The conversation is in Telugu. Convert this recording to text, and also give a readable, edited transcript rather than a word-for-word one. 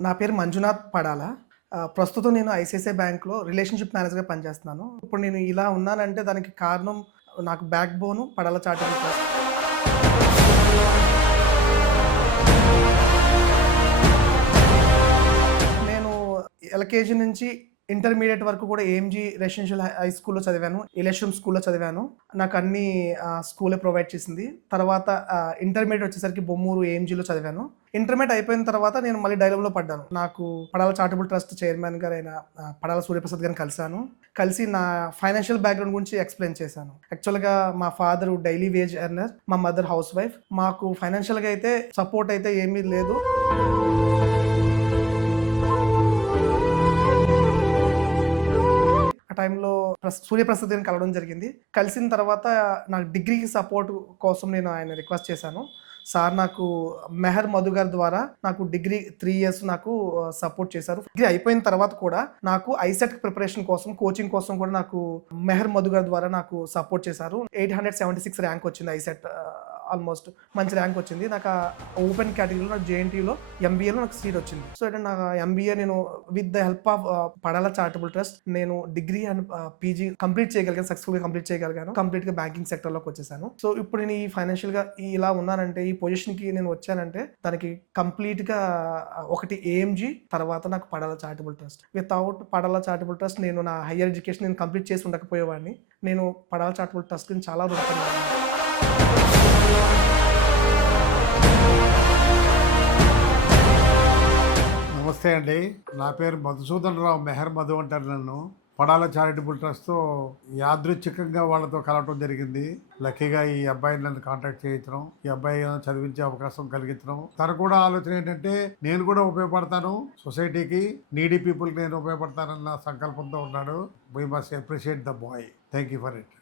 నా పేరు మంజునాథ్ పడాల. ప్రస్తుతం నేను ఐసీఐసీఐ బ్యాంక్‌లో రిలేషన్‌షిప్ మేనేజర్‌గా పనిచేస్తున్నాను. ఇప్పుడు నేను ఇలా ఉన్నానంటే దానికి కారణం నాకు బ్యాక్ బోను పడాల చారిటబుల్ ట్రస్ట్. నేను ఎల్‌కేజీ నుంచి ఇంటర్మీడియేట్ వరకు కూడా ఏఎంజీ రెసిడెన్షియల్ హై స్కూల్‌లో చదివాను. ఇలేశ్వరం స్కూల్‌లో చదివాను. నాకు అన్నీ స్కూలే ప్రొవైడ్ చేసింది. తర్వాత ఇంటర్మీడియేట్ వచ్చేసరికి బొమ్మూరు ఏఎంజీలో చదివాను. ఇంటర్మీడియేట్ అయిపోయిన తర్వాత నేను మళ్ళీ డైలమ్‌లో పడ్డాను. నాకు పడాల చారిటబుల్ ట్రస్ట్ చైర్మన్ గారైన పడాల సూర్యప్రసాద్ గారిని కలిసాను. కలిసి నా ఫైనాన్షియల్ బ్యాక్‌గ్రౌండ్ గురించి ఎక్స్‌ప్లెయిన్ చేశాను. యాక్చువల్‌గా మా ఫాదర్ డైలీ వేజ్ ఎర్నర్, మా మదర్ హౌస్ వైఫ్. మాకు ఫైనాన్షియల్‌గా అయితే సపోర్ట్ అయితే ఏమీ లేదు. ఆ టైంలో సూర్యప్రసాద్ గారిని కలవడం జరిగింది. కలిసిన తర్వాత నా డిగ్రీకి సపోర్ట్ కోసం నేను ఆయన రిక్వెస్ట్ చేశాను. సార్ నాకు మెహర్ మధు గారి ద్వారా నాకు డిగ్రీ 3 ఇయర్స్ నాకు సపోర్ట్ చేశారు. డిగ్రీ అయిపోయిన తర్వాత కూడా నాకు ఐసెట్ ప్రిపరేషన్ కోసం, కోచింగ్ కోసం కూడా నాకు మెహర్ మధు గారి ద్వారా నాకు సపోర్ట్ చేశారు. 876 ర్యాంక్ వచ్చింది ఐసెట్. ఆల్మోస్ట్ మంచి ర్యాంక్ వచ్చింది. నాకు ఓపెన్ కేటగిరీలో నాకు జేఎన్టీయూలో ఎంబీఏలో నాకు సీట్ వచ్చింది. సో అంటే నాకు ఎంబీఏ నేను with the help of Padala charitable trust నేను డిగ్రీ అండ్ పీజీ కంప్లీట్ చేయగలిగాను. సక్సెస్ఫుల్గా కంప్లీట్ చేయగలిగాను. కంప్లీట్గా బ్యాంకింగ్ సెక్టర్లోకి వచ్చేసాను. సో ఇప్పుడు నేను ఈ ఫైనాన్షియల్గా ఇలా ఉన్నానంటే, ఈ పొజిషన్కి నేను వచ్చానంటే దానికి కంప్లీట్గా ఒకటి ఏఎంజీ, తర్వాత నాకు Padala charitable trust. Without Padala charitable trust నేను నా హైయర్ ఎడ్యుకేషన్ నేను కంప్లీట్ చేసి ఉండకపోయేవాడిని. నేను పడాల చారిటబుల్ ట్రస్ట్ గురించి చాలా రుణపడినాను. నమస్తే అండి. నా పేరు మధుసూదన్ రావు, మెహర్ మధు అంటారు నన్ను. పడాల చారిటబుల్ ట్రస్ట్తో యాదృచ్ఛికంగా వాళ్ళతో కలవటం జరిగింది. లక్కీగా ఈ అబ్బాయిని నన్ను కాంటాక్ట్ చేయించడం, ఈ అబ్బాయి చదివించే అవకాశం కలిగించడం. తను కూడా ఆలోచన ఏంటంటే నేను కూడా ఉపయోగపడతాను సొసైటీకి, నీడీ పీపుల్కి నేను ఉపయోగపడతానన్న సంకల్పంతో ఉన్నాడు. We must appreciate the boy. Thank you for it.